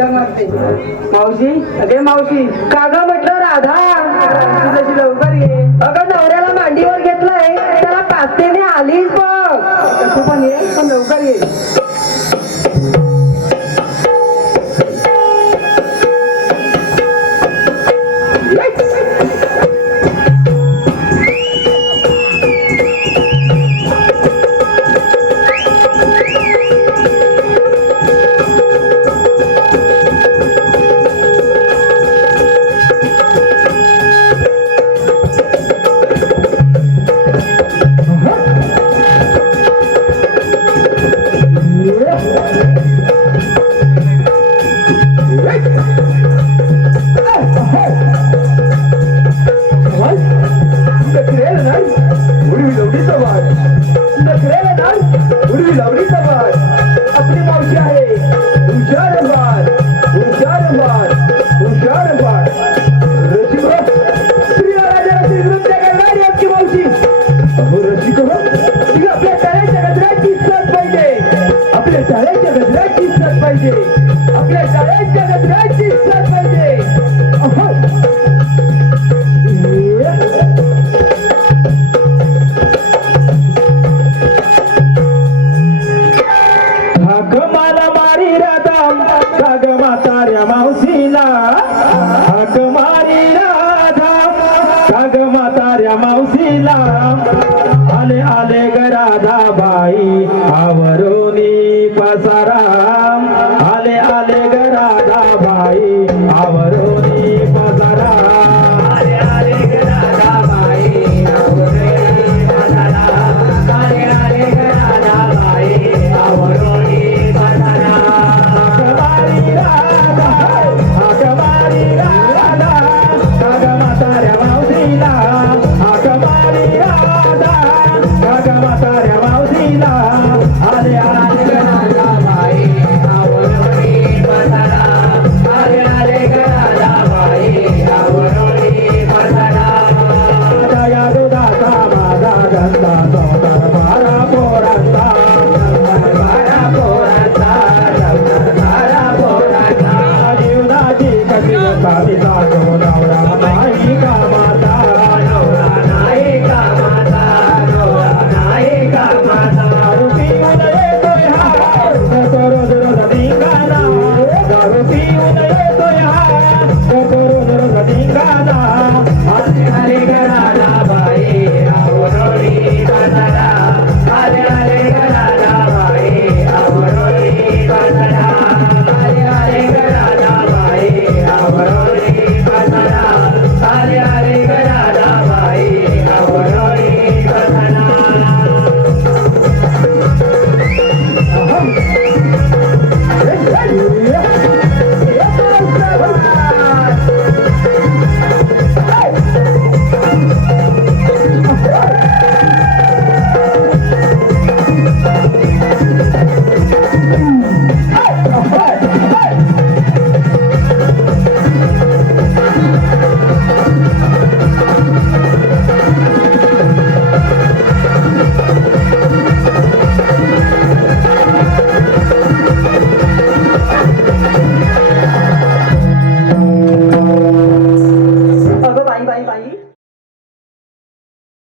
मावशी अगे मावशी काग म्हटलं राधा. तुझ्याशी लवकर ये. अगं नवऱ्याला मांडीवर घेतलंय. त्याला पाचतेने आलीच बघ. तू पण ये पण लवकर ये. नजराची इज्जत पाहिजे आपल्या शाळेच्या नजराची इज्जत पाहिजे मावशीला आले आले गराधा बाई आवर আলে আলে Si una vez estoy a la hora